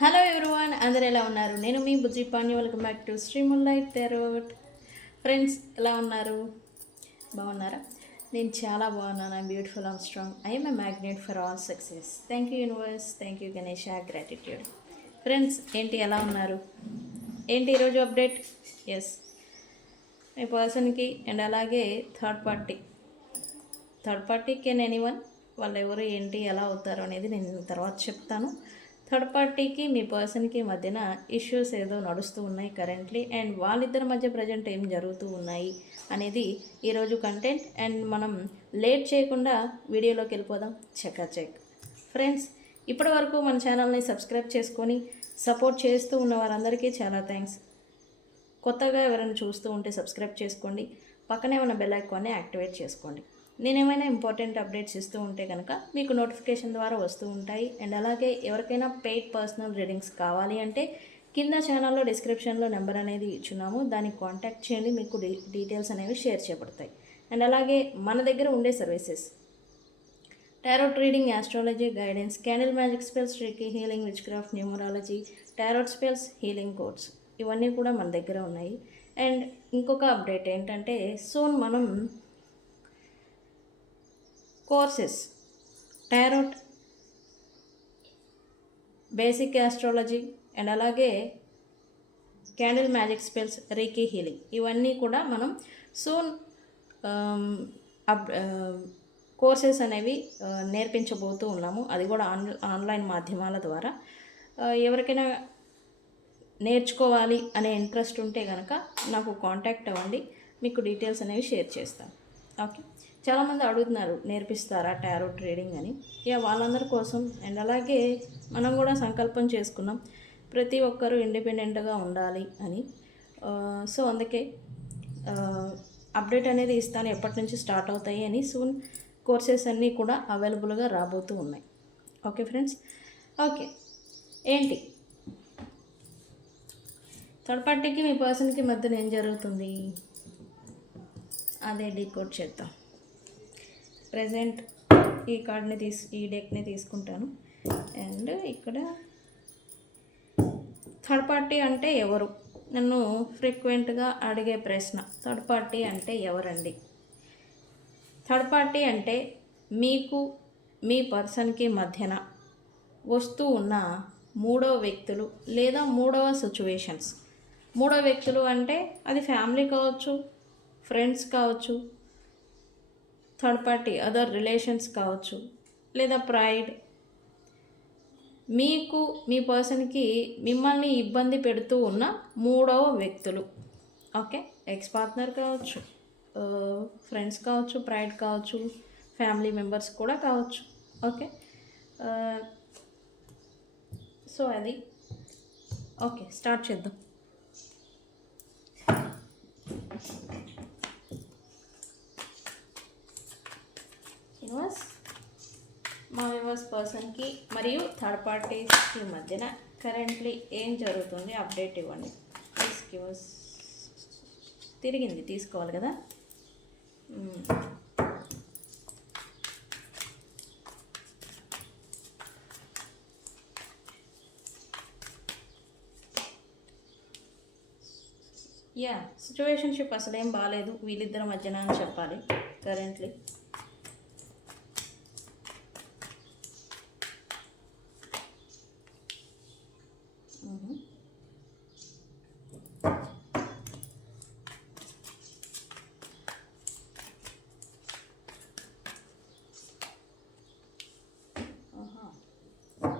Hello everyone, అందరు ఎలా ఉన్నారు? నేను మీ Bujji Pani. Welcome back to Sri Moonlight tarot. Friends, ఎలా ఉన్నారు? బాగున్నారా? నేను చాలా బాగున్నాను. I'm beautiful, I'm strong, I'm a magnet for all success. Thank you universe, thank you Ganesha, gratitude. Friends, ఏంటి ఎలా ఉన్నారు? ఏంటి ఈరోజు అప్డేట్? ఎస్, మీ పర్సన్కి అండ్ అలాగే థర్డ్ పార్టీ కెన్ ఎనీవన్. వాళ్ళు ఎవరు, ఏంటి, ఎలా అవుతారు అనేది నేను తర్వాత చెప్తాను. థర్డ్ పార్టీకి మీ పర్సన్కి మధ్యన ఇష్యూస్ ఏదో నడుస్తూ ఉన్నాయి కరెంట్లీ, అండ్ వాళ్ళిద్దరి మధ్య ప్రజెంట్ ఏం జరుగుతూ ఉన్నాయి అనేది ఈరోజు కంటెంట్. అండ్ మనం లేట్ చేయకుండా వీడియోలోకి వెళ్ళిపోదాం. చెక్ ఫ్రెండ్స్, ఇప్పటి వరకు మన ఛానల్ని సబ్స్క్రైబ్ చేసుకొని సపోర్ట్ చేస్తూ ఉన్న వారందరికీ చాలా థ్యాంక్స్. కొత్తగా ఎవరైనా చూస్తూ ఉంటే సబ్స్క్రైబ్ చేసుకోండి, పక్కనే ఉన్న బెల్ ఐకాన్ని యాక్టివేట్ చేసుకోండి. నేను ఏమైనా ఇంపార్టెంట్ అప్డేట్స్ ఇస్తూ ఉంటే కనుక మీకు నోటిఫికేషన్ ద్వారా వస్తూ ఉంటాయి. అండ్ అలాగే ఎవరికైనా పెయిడ్ పర్సనల్ రీడింగ్స్ కావాలి అంటే కింద ఛానల్లో డిస్క్రిప్షన్లో నెంబర్ అనేది ఇచ్చున్నాము, దానికి కాంటాక్ట్ చేయండి. మీకు డీటెయిల్స్ అనేవి షేర్ చేయబడతాయి. అండ్ అలాగే మన దగ్గర ఉండే services tarot reading, astrology guidance, candle magic spells, reiki healing, which craft, numerology, tarot spells, healing codes, ఇవన్నీ కూడా మన దగ్గర ఉన్నాయి. అండ్ ఇంకొక అప్డేట్ ఏంటంటే, సోన్ మనం courses tarot, basic astrology and అలాగే candle magic spells, reiki healing, ఇవన్నీ కూడా మనం సూన్ కోర్సెస్ అనేవి నేర్పించబోతూ ఉన్నాము. అది కూడా ఆన్లైన్ మాధ్యమాల ద్వారా. ఎవరికైనా నేర్చుకోవాలి అనే ఇంట్రెస్ట్ ఉంటే కనుక నాకు కాంటాక్ట్ అవ్వండి, మీకు డీటెయిల్స్ అనేవి షేర్ చేస్తాను. ఓకే, చాలామంది అడుగుతున్నారు నేర్పిస్తారా టారో ట్రేడింగ్ అని. వాళ్ళందరి కోసం. అండ్ అలాగే మనం కూడా సంకల్పం చేసుకున్నాం ప్రతి ఒక్కరూ ఇండిపెండెంట్గా ఉండాలి అని. సో అందుకే అప్డేట్ అనేది ఇస్తాను, ఎప్పటి నుంచి స్టార్ట్ అవుతాయి అని. సూన్ కోర్సెస్ అన్నీ కూడా అవైలబుల్గా రాబోతూ ఉన్నాయి. ఓకే ఫ్రెండ్స్, ఓకే ఏంటి థర్డ్ పార్టీకి మీ పర్సన్కి మధ్యన ఏం జరుగుతుంది అదే డీకోడ్ చేద్దాం. ప్రజెంట్ ఈ డెక్ని తీసుకుంటాను. అండ్ ఇక్కడ థర్డ్ పార్టీ అంటే ఎవరు? నన్ను ఫ్రీక్వెంట్గా అడిగే ప్రశ్న, థర్డ్ పార్టీ అంటే ఎవరండి? థర్డ్ పార్టీ అంటే మీకు మీ పర్సన్కి మధ్యన వస్తూ ఉన్న మూడో వ్యక్తులు లేదా మూడవ సిచ్యువేషన్స్. మూడో వ్యక్తులు అంటే అది ఫ్యామిలీ కావచ్చు, ఫ్రెండ్స్ కావచ్చు, థర్డ్ పార్టీ అదర్ రిలేషన్స్ కావచ్చు, లేదా ప్రైడ్. మీకు మీ పర్సన్కి మిమ్మల్ని ఇబ్బంది పెడుతూ ఉన్న మూడవ వ్యక్తులు. ఓకే, ఎక్స్ పార్ట్నర్ కావచ్చు, ఫ్రెండ్స్ కావచ్చు, ప్రైడ్ కావచ్చు, ఫ్యామిలీ మెంబర్స్ కూడా కావచ్చు. ఓకే, సో అది ఓకే, స్టార్ట్ చేద్దాం. మా వ్యూవర్స్ పర్సన్కి మరియు థర్డ్ పార్టీస్కి మధ్యన కరెంట్లీ ఏం జరుగుతుంది అప్డేట్ ఇవ్వండి ప్లీజ్. గివర్స్ తిరిగింది, తీసుకోవాలి కదా. సిచ్యువేషన్షిప్ అసలు ఏం బాగాలేదు వీళ్ళిద్దరి మధ్యన అని చెప్పాలి కరెంట్లీ.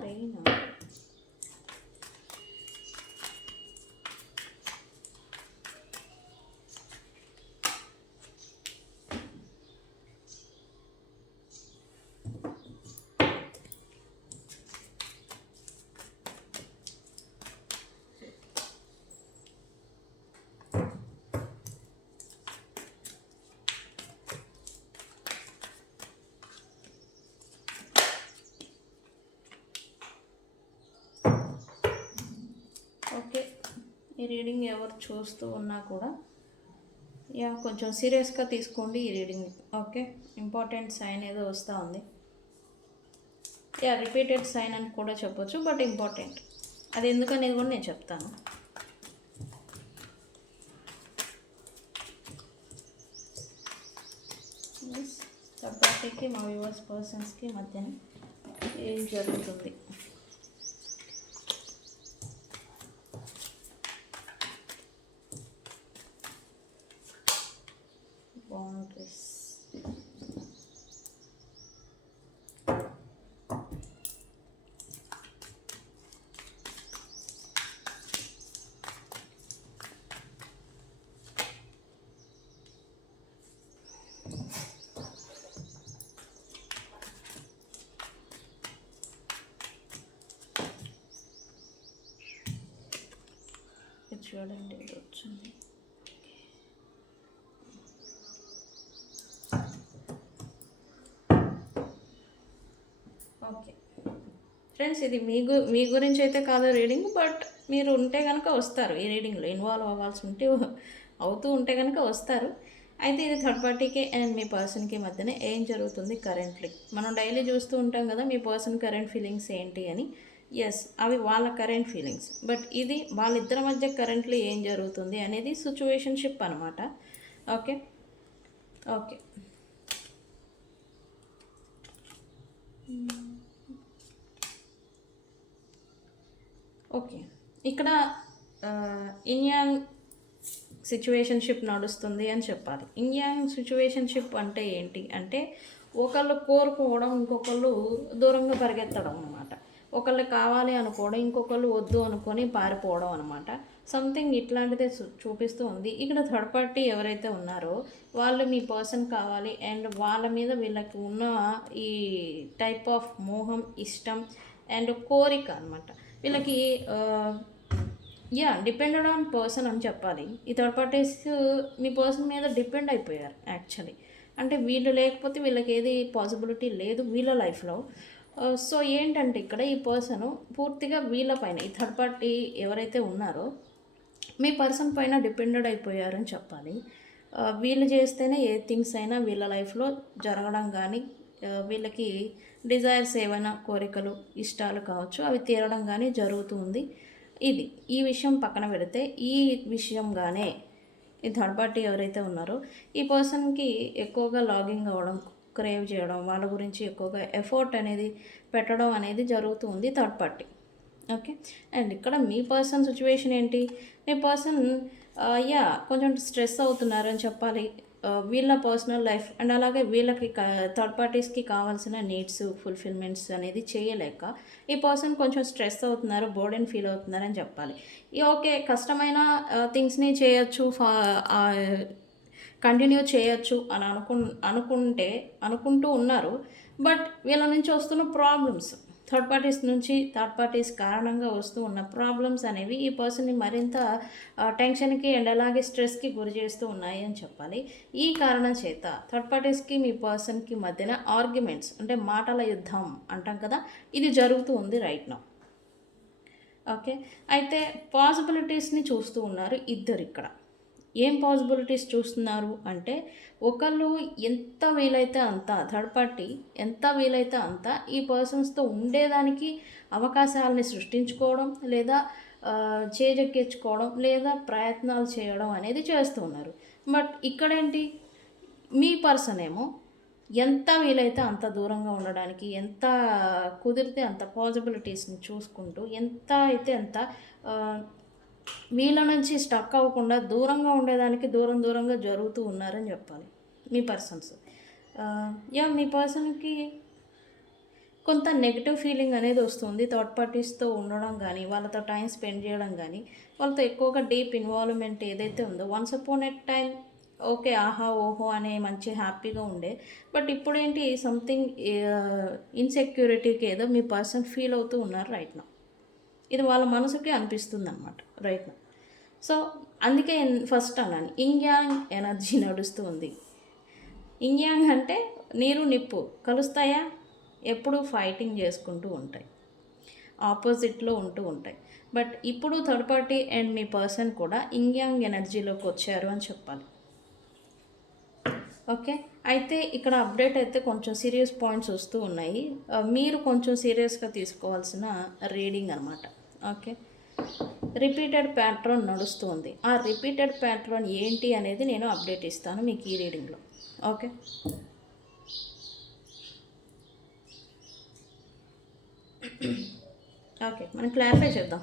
పెయిన్ ఓకే, ఈ రీడింగ్ ఎవరు చూస్తూ ఉన్నా కూడా కొంచెం సీరియస్గా తీసుకోండి ఈ రీడింగ్. ఓకే, ఇంపార్టెంట్ సైన్ ఏదో వస్తూ ఉంది. రిపీటెడ్ సైన్ అని కూడా చెప్పొచ్చు, బట్ ఇంపార్టెంట్. అది ఎందుకనేది కూడా నేను చెప్తాను. థర్డ్ పార్టీకి మా వ్యూవర్స్ పర్సన్స్కి మధ్యన ఏం జరుగుతుంది? బౌండరీస్. చూడండి ఇది వచ్చింది. ఓకే ఫ్రెండ్స్, ఇది మీ గురించి అయితే కాదు రీడింగ్, బట్ మీరు ఉంటే కనుక వస్తారు ఈ రీడింగ్లో, ఇన్వాల్వ్ అవ్వాల్సి అవుతూ ఉంటే కనుక వస్తారు. అయితే ఇది థర్డ్ పార్టీకి అండ్ మీ పర్సన్కి మధ్యన ఏం జరుగుతుంది కరెంట్లీ? మనం డైలీ చూస్తూ ఉంటాం కదా మీ పర్సన్ కరెంట్ ఫీలింగ్స్ ఏంటి అని. ఎస్, అవి వాళ్ళ కరెంట్ ఫీలింగ్స్, బట్ ఇది వాళ్ళిద్దరి మధ్య కరెంట్లీ ఏం జరుగుతుంది అనేది సిచ్యువేషన్షిప్ అనమాట. ఓకే ఓకే ఓకే ఇక్కడ ఇన్యాంగ్ సిచ్యువేషన్షిప్ నడుస్తుంది అని చెప్పాలి. ఇన్యాంగ్ సిచ్యువేషన్షిప్ అంటే ఏంటి అంటే, ఒకళ్ళు కోరుకోవడం, ఇంకొకళ్ళు దూరంగా పరిగెత్తడం అనమాట. ఒకళ్ళు కావాలి అనుకోవడం, ఇంకొకళ్ళు వద్దు అనుకొని పారిపోవడం అనమాట. సంథింగ్ ఇట్లాంటిదే చూపిస్తూ ఉంది. ఇక్కడ థర్డ్ పార్టీ ఎవరైతే ఉన్నారో వాళ్ళు మీ పర్సన్ కావాలి అండ్ వాళ్ళ మీద వీళ్ళకి ఉన్న ఈ టైప్ ఆఫ్ మోహం, ఇష్టం అండ్ కోరిక అనమాట. వీళ్ళకి డిపెండెడ్ ఆన్ పర్సన్ అని చెప్పాలి. ఈ థర్డ్ పార్టీస్ మీ పర్సన్ మీద డిపెండ్ అయిపోయారు యాక్చువల్లీ. అంటే వీళ్ళు లేకపోతే వీళ్ళకి ఏది పాసిబిలిటీ లేదు వీళ్ళ లైఫ్లో. సో ఏంటంటే ఇక్కడ ఈ పర్సన్ పూర్తిగా వీళ్ళ పైన, ఈ థర్డ్ పార్టీ ఎవరైతే ఉన్నారో మీ పర్సన్ పైన డిపెండెడ్ అయిపోయారని చెప్పాలి. వీళ్ళు చేస్తేనే ఏ థింగ్స్ అయినా వీళ్ళ లైఫ్లో జరగడం కానీ, వీళ్ళకి డిజైర్స్ ఏమైనా కోరికలు, ఇష్టాలు కావచ్చు, అవి తీరడం కానీ జరుగుతుంది. ఈ విషయం పక్కన పెడితే, ఈ విషయంగానే ఈ థర్డ్ పార్టీ ఎవరైతే ఉన్నారో ఈ పర్సన్కి ఎక్కువగా లాగింగ్ అవ్వడం, క్రేవ్ చేయడం, వాళ్ళ గురించి ఎక్కువగా ఎఫర్ట్ అనేది పెట్టడం అనేది జరుగుతుంది థర్డ్ పార్టీ. ఓకే, అండ్ ఇక్కడ మీ పర్సన్ సిచ్యువేషన్ ఏంటి? మీ పర్సన్ కొంచెం స్ట్రెస్ అవుతున్నారు అని చెప్పాలి. వీళ్ళ పర్సనల్ లైఫ్ అండ్ అలాగే వీళ్ళకి థర్డ్ పార్టీస్కి కావాల్సిన నీడ్స్ ఫుల్ఫిల్మెంట్స్ అనేది చేయలేక ఈ పర్సన్ కొంచెం స్ట్రెస్ అవుతున్నారు, బర్డెన్ ఫీల్ అవుతున్నారు అని చెప్పాలి. ఓకే, కష్టమైన థింగ్స్ని చేయొచ్చు, కంటిన్యూ చేయొచ్చు అని అనుకుంటూ ఉన్నారు. బట్ వీళ్ళ నుంచి వస్తున్న ప్రాబ్లమ్స్, థర్డ్ పార్టీస్ కారణంగా వస్తూ ఉన్న ప్రాబ్లమ్స్ అనేవి ఈ పర్సన్ని మరింత టెన్షన్కి అండ్ అలాగే స్ట్రెస్కి గురి చేస్తూ ఉన్నాయి అని చెప్పాలి. ఈ కారణం చేత థర్డ్ పార్టీస్కి మీ పర్సన్కి మధ్యన ఆర్గ్యుమెంట్స్, అంటే మాటల యుద్ధం అంటాం కదా, ఇది జరుగుతూ ఉంది రైట్ నౌ. ఓకే, అయితే పాసిబిలిటీస్ని చూస్తూ ఉన్నారు ఇద్దరు. ఇక్కడ ఏం పాసిబిలిటీస్ చూస్తున్నారు అంటే, ఒకళ్ళు ఎంత వీలైతే అంత, థర్డ్ పార్టీ ఎంత వీలైతే అంత ఈ పర్సన్స్తో ఉండేదానికి అవకాశాలని సృష్టించుకోవడం, లేదా చేజెక్కించుకోవడం, లేదా ప్రయత్నాలు చేయడం అనేది చేస్తూ ఉన్నారు. బట్ ఇక్కడేంటి, మీ పర్సన్ ఏమో ఎంత వీలైతే అంత దూరంగా ఉండడానికి, ఎంత కుదిరితే అంత పాసిబిలిటీస్ని చూసుకుంటూ, ఎంత అయితే అంత వీళ్ళ నుంచి స్టక్ అవ్వకుండా దూరంగా ఉండేదానికి దూరంగా జరుగుతూ ఉన్నారని చెప్పాలి మీ పర్సన్స్. మీ పర్సన్కి కొంత నెగిటివ్ ఫీలింగ్ అనేది వస్తుంది థర్డ్ పార్టీస్తో ఉండడం కానీ, వాళ్ళతో టైం స్పెండ్ చేయడం కానీ, వాళ్ళతో ఎక్కువగా డీప్ ఇన్వాల్వ్మెంట్ ఏదైతే ఉందో. Once upon a time okay, ఆహా ఓహో అనే మంచి హ్యాపీగా ఉండే, బట్ ఇప్పుడు ఏంటి, సంథింగ్ ఇన్సెక్యూరిటీకి ఏదో మీ పర్సన్ ఫీల్ అవుతూ ఉన్నారు రైట్ నౌ. ఇది వాళ్ళ మనసుకి అనిపిస్తుంది అనమాట రైట్ నౌ. సో అందుకే ఫస్ట్ అన్నాను, ఇంగ్ యాంగ్ ఎనర్జీ నడుస్తూ ఉంది. ఇంగ్ యాంగ్ అంటే నీరు నిప్పు కలుస్తాయా? ఎప్పుడు ఫైటింగ్ చేసుకుంటూ ఉంటాయి, ఆపోజిట్లో ఉంటూ ఉంటాయి. బట్ ఇప్పుడు third party and me person కూడా ఇంగ్ యాంగ్ ఎనర్జీలోకి వచ్చారు అని చెప్పాలి. ఓకే, అయితే ఇక్కడ అప్డేట్ అయితే కొంచెం సీరియస్ పాయింట్స్ వస్తూ ఉన్నాయి. మీరు కొంచెం సీరియస్గా తీసుకోవాల్సిన రీడింగ్ అనమాట ఓకే, రిపీటెడ్ ప్యాట్రన్ నడుస్తుంది. ఆ రిపీటెడ్ ప్యాట్రన్ ఏంటి అనేది నేను అప్డేట్ ఇస్తాను మీకు ఈ రీడింగ్లో. ఓకే, ఓకే, మనం క్లారిఫై చేద్దాం.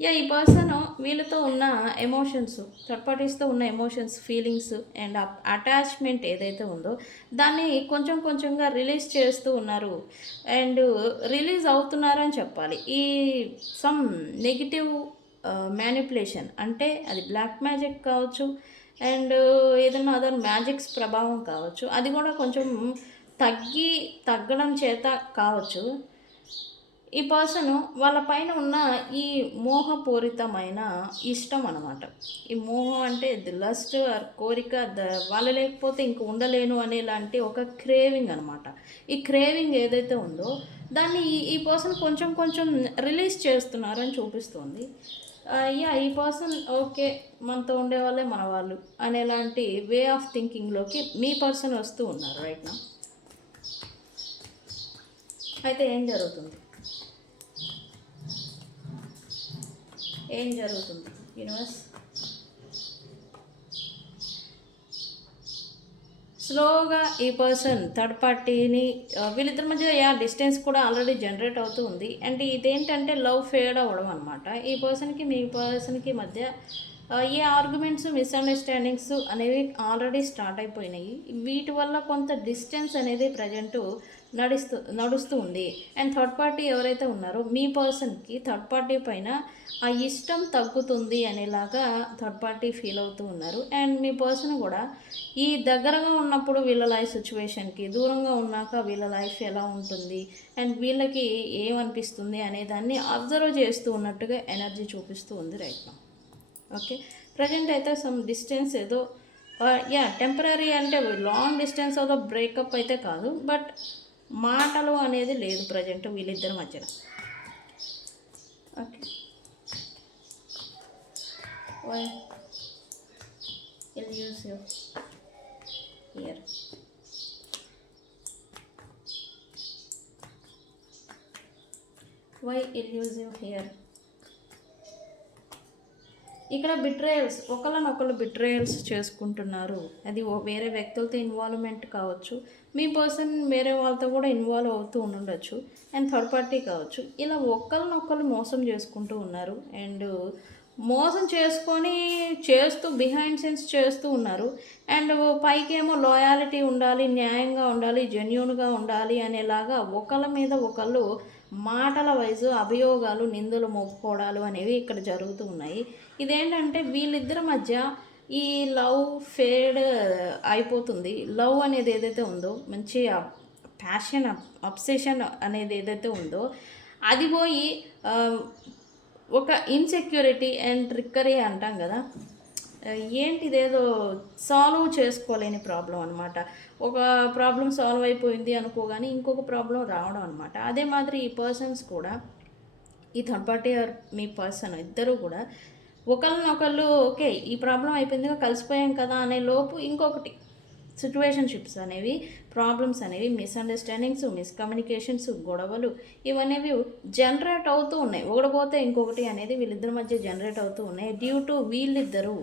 ఈ పర్సన్ వీళ్ళతో ఉన్న ఎమోషన్స్, థర్డ్ పార్టీస్తో ఉన్న ఎమోషన్స్, ఫీలింగ్స్ అండ్ అటాచ్మెంట్ ఏదైతే ఉందో దాన్ని కొంచెం కొంచెంగా రిలీజ్ చేస్తూ ఉన్నారు అండ్ రిలీజ్ అవుతున్నారు అని చెప్పాలి. ఈ సమ్ నెగిటివ్ మ్యానిపులేషన్ అంటే అది బ్లాక్ మ్యాజిక్ కావచ్చు అండ్ ఏదైనా అదర్ మ్యాజిక్స్ ప్రభావం కావచ్చు, అది కూడా కొంచెం తగ్గడం చేత కావచ్చు. ఈ పర్సన్ వాళ్ళ పైన ఉన్న ఈ మోహపూరితమైన ఇష్టం అనమాట. ఈ మోహం అంటే ది లస్ట్ ఆర్ కోరిక, వాళ్ళు లేకపోతే ఇంక ఉండలేను అనేలాంటి ఒక క్రేవింగ్ అనమాట. ఈ క్రేవింగ్ ఏదైతే ఉందో దాన్ని ఈ పర్సన్ కొంచెం కొంచెం రిలీజ్ చేస్తున్నారు అని చూపిస్తుంది. ఈ పర్సన్ ఓకే, మనతో ఉండేవాళ్ళే మన వాళ్ళు అనేలాంటి వే ఆఫ్ థింకింగ్లోకి మీ పర్సన్ వస్తూ ఉన్నారు రైట్ నా. అయితే ఏం జరుగుతుంది యూనివర్స్? స్లోగా ఈ పర్సన్ థర్డ్ పార్టీని వీళ్ళిద్దరి మధ్య డిస్టెన్స్ కూడా ఆల్రెడీ జనరేట్ అవుతూ ఉంది. అండ్ ఇదేంటంటే లవ్ ఫేడ్ అవ్వడం అనమాట. ఈ పర్సన్కి మీ పర్సన్కి మధ్య ఈ ఆర్గ్యుమెంట్స్, మిస్అండర్స్టాండింగ్స్ అనేవి ఆల్రెడీ స్టార్ట్ అయిపోయినాయి. వీటి వల్ల కొంత డిస్టెన్స్ అనేది ప్రజెంటు నడుస్తూ ఉంది. అండ్ థర్డ్ పార్టీ ఎవరైతే ఉన్నారో మీ పర్సన్కి థర్డ్ పార్టీ పైన ఆ ఇష్టం తగ్గుతుంది అనేలాగా థర్డ్ పార్టీ ఫీల్ అవుతూ ఉన్నారు. అండ్ మీ పర్సన్ కూడా ఈ దగ్గరగా ఉన్నప్పుడు వీళ్ళ లైఫ్ సిచ్యువేషన్కి, దూరంగా ఉన్నాక వీళ్ళ లైఫ్ ఎలా ఉంటుంది అండ్ వీళ్ళకి ఏమనిపిస్తుంది అనే దాన్ని అబ్జర్వ్ చేస్తూ ఉన్నట్టుగా ఎనర్జీ చూపిస్తూ ఉంది రైట్ నౌ. ఓకే, ప్రజెంట్ అయితే సమ్ డిస్టెన్స్ ఏదో టెంపరీ అంటే లాంగ్ డిస్టెన్స్ ఏదో బ్రేకప్ అయితే కాదు, బట్ మాటలు అనేది లేదు ప్రజెంట్ వీళ్ళిద్దరి మధ్యన. Okay, why elusive here? Why elusive here? ఇక్కడ బిట్రేయల్స్, ఒకళ్ళనొకళ్ళు బిట్రేయల్స్ చేసుకుంటున్నారు. అది వేరే వ్యక్తులతో ఇన్వాల్వ్మెంట్ కావచ్చు, మీ పర్సన్ వేరే వాళ్ళతో కూడా ఇన్వాల్వ్ అవుతూ ఉండొచ్చు, అండ్ థర్డ్ పార్టీ కావచ్చు. ఇలా ఒకళ్ళనొకళ్ళు మోసం చేసుకుంటూ ఉన్నారు. అండ్ మోసం చేస్తూ బిహైండ్ సీన్స్ చేస్తూ ఉన్నారు. అండ్ పైకి ఏమో లాయాలిటీ ఉండాలి, న్యాయంగా ఉండాలి, జెన్యూన్గా ఉండాలి అనేలాగా ఒకళ్ళ మీద ఒకళ్ళు మాటల వైజు అభియోగాలు, నిందలు మోపుకోవడాలు అనేవి ఇక్కడ జరుగుతూ ఉన్నాయి. ఇదేంటంటే వీళ్ళిద్దరి మధ్య ఈ లవ్ ఫేడ్ అయిపోతుంది. లవ్ అనేది ఏదైతే ఉందో, మంచి ప్యాషన్, అబ్సెషన్ అనేది ఏదైతే ఉందో అది పోయి ఒక ఇన్సెక్యూరిటీ అండ్ ట్రిక్కరీ అంటాం కదా, ఇదేదో సాల్వ్ చేసుకోలేని ప్రాబ్లం అనమాట. ఒక ప్రాబ్లం సాల్వ్ అయిపోయింది అనుకోగానే ఇంకొక ప్రాబ్లం రావడం అనమాట. అదే మాదిరి ఈ పర్సన్స్ కూడా, ఈ third party or me person ఇద్దరు కూడా ఒకళ్ళనొకళ్ళు ఓకే ఈ ప్రాబ్లం అయిపోయిందిగా కలిసిపోయాం కదా అనే లోపు ఇంకొకటి సిచ్యువేషన్షిప్స్ అనేవి, ప్రాబ్లమ్స్ అనేవి, మిస్అండర్స్టాండింగ్స్, మిస్కమ్యూనికేషన్స్, గొడవలు ఇవనేవి జనరేట్ అవుతూ ఉన్నాయి. ఒకటిపోతే ఇంకొకటి అనేది వీళ్ళిద్దరి మధ్య జనరేట్ అవుతూ ఉన్నాయి. డ్యూ టు వీళ్ళిద్దరూ